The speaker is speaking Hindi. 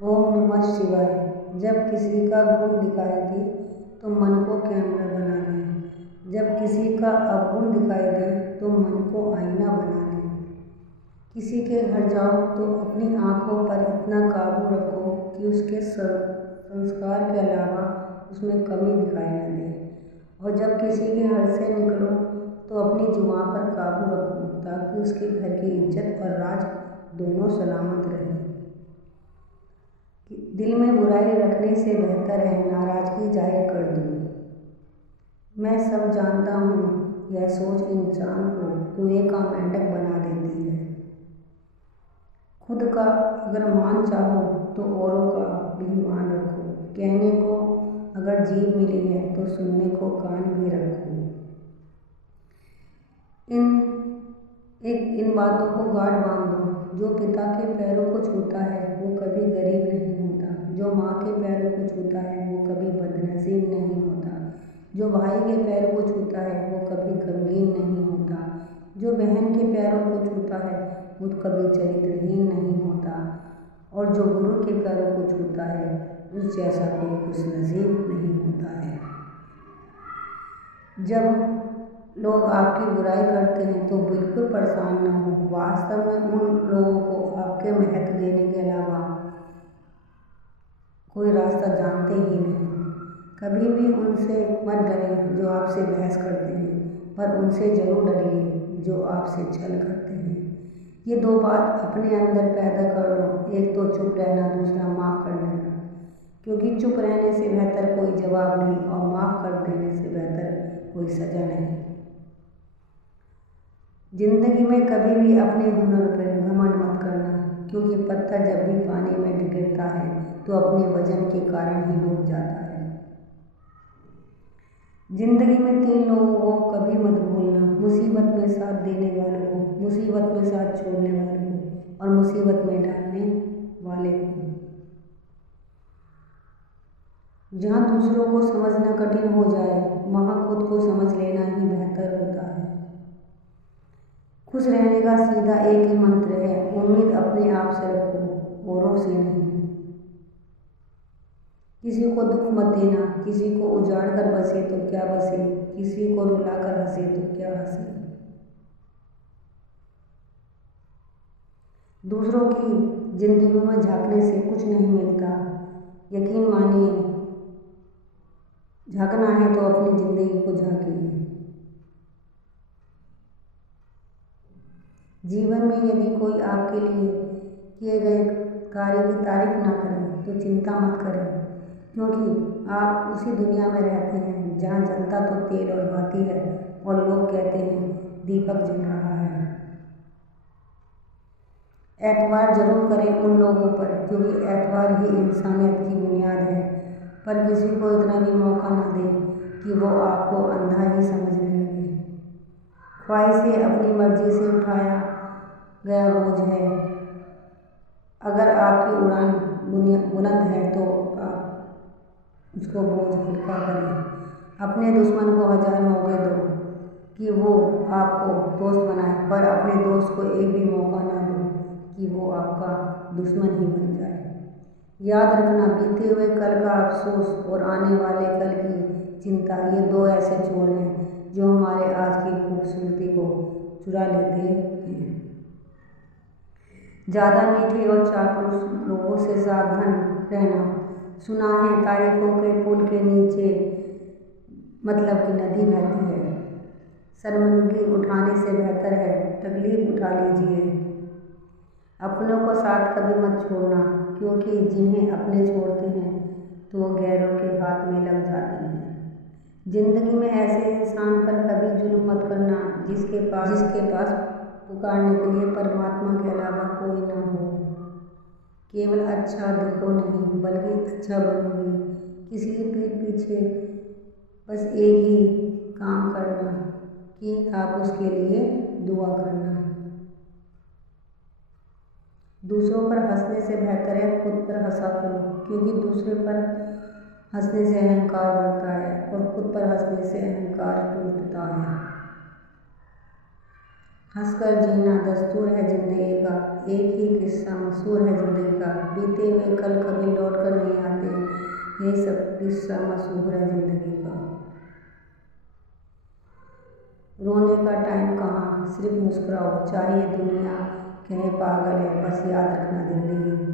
ओम नमः शिवाय। जब किसी का गुण दिखाई दे तो मन को कैमरा बना लें। जब किसी का अवगुण दिखाई दे तो मन को आईना बना लें। किसी के घर जाओ तो अपनी आँखों पर इतना काबू रखो कि उसके संस्कार के अलावा उसमें कमी दिखाई न दे। और जब किसी के घर से निकलो तो अपनी जुबान पर काबू रखो ताकि उसके घर की इज्जत और राज दोनों सलामत रहे। दिल में बुराई रखने से बेहतर है नाराज़गी जाहिर कर दूँ। मैं सब जानता हूँ, यह सोच इंसान को कुएं का मेंढक बना देती है। खुद का अगर मान चाहो तो औरों का भी मान रखो। कहने को अगर जीभ मिली है तो सुनने को कान भी रखो। इन बातों को गांठ बांध दो। जो पिता के पैरों को छूता है वो कभी गरीब नहीं होता। जो माँ के पैरों को छूता है वो कभी बदनसीब नहीं होता। जो भाई के पैरों को छूता है वो कभी गमगीन नहीं होता। जो बहन के पैरों को छूता है वो कभी चरित्रहीन नहीं होता। और जो गुरु के पैरों को छूता है उस जैसा कोई खुशनसीब नहीं होता है। जब लोग आपकी बुराई करते हैं तो बिल्कुल परेशान न हो। वास्तव में उन लोगों को आपके महत्व देने के अलावा कोई रास्ता जानते ही नहीं। कभी भी उनसे मत डरें जो आपसे बहस करते हैं, पर उनसे जरूर डरिए जो आपसे छल करते हैं। ये दो बात अपने अंदर पैदा कर लो, एक तो चुप रहना, दूसरा माफ़ कर देना। क्योंकि चुप रहने से बेहतर कोई जवाब नहीं और माफ़ कर देने से बेहतर कोई सज़ा नहीं। जिंदगी में कभी भी अपने हुनर पर घमंड मत करना, क्योंकि पत्थर जब भी पानी में गिरता है तो अपने वजन के कारण ही डूब जाता है। जिंदगी में 3 लोगों को कभी मत भूलना, मुसीबत में साथ देने वालों को, मुसीबत में साथ छोड़ने वालों को और मुसीबत में डालने वाले को। जहाँ दूसरों को समझना कठिन हो जाए वहाँ खुद को समझ लेना ही बेहतर होता है। खुश रहने का सीधा एक ही मंत्र है, उम्मीद अपने आप से रखो, औरों से नहीं। किसी को दुख मत देना, किसी को उजाड़ कर बसे तो क्या बसे, किसी को रुला कर हंसे तो क्या हंसे। दूसरों की जिंदगी में झांकने से कुछ नहीं मिलता। यकीन मानिए, झांकना है तो अपनी जिंदगी को झांकिए। जीवन में यदि कोई आपके लिए किए गए कार्य की तारीफ ना करे तो चिंता मत करें, क्योंकि आप उसी दुनिया में रहते हैं जहाँ जलता तो तेल और बाती है और लोग कहते हैं दीपक जल रहा है। एतबार जरूर करें उन लोगों पर, क्योंकि एतबार ही इंसानियत की बुनियाद है, पर किसी को इतना भी मौका ना दें कि वो आपको अंधा ही समझने लगे। ख्वाहिशें अपनी मर्जी से उठाया गया बोझ है। अगर आपकी उड़ान बुलंद है तो आप उसको बोझ हल्का करें। अपने दुश्मन को 1000 मौके दो कि वो आपको दोस्त बनाए, पर अपने दोस्त को एक भी मौका ना दो कि वो आपका दुश्मन ही बन जाए। याद रखना, बीते हुए कल का अफसोस और आने वाले कल की चिंता, ये 2 ऐसे चोर हैं जो हमारे आज की खूबसूरती को चुरा लेते हैं। ज़्यादा मीठे और चापलूस लोगों से सावधान रहना। सुना है तारीफों के पुल के नीचे मतलब की नदी बहती है। शर्मिंदगी उठाने से बेहतर है तकलीफ उठा लीजिए। अपनों को साथ कभी मत छोड़ना, क्योंकि जिन्हें अपने छोड़ते हैं तो वो गैरों के हाथ में लग जाते हैं। जिंदगी में ऐसे इंसान पर कभी जुल्म मत करना जिसके पास पुकारने के लिए परमात्मा के अलावा कोई ना हो। केवल अच्छा दिखो नहीं बल्कि अच्छा बनो भी। किसी की पीठ पीछे बस एक ही काम करना कि आप उसके लिए दुआ करना। दूसरों पर हंसने से बेहतर है खुद पर हंसा करो, क्योंकि दूसरे पर हंसने से अहंकार बढ़ता है और खुद पर हंसने से अहंकार टूटता है। हंसकर जीना दस्तूर है जिंदगी का, एक ही किस्सा मशहूर है जिंदगी का, बीते हुए कल कभी लौट कर नहीं आते, यही सब किस्सा मशहूर है जिंदगी का। रोने का टाइम कहाँ, सिर्फ मुस्कुराओ, चाहे दुनिया कहे पागल है, बस याद रखना जिंदगी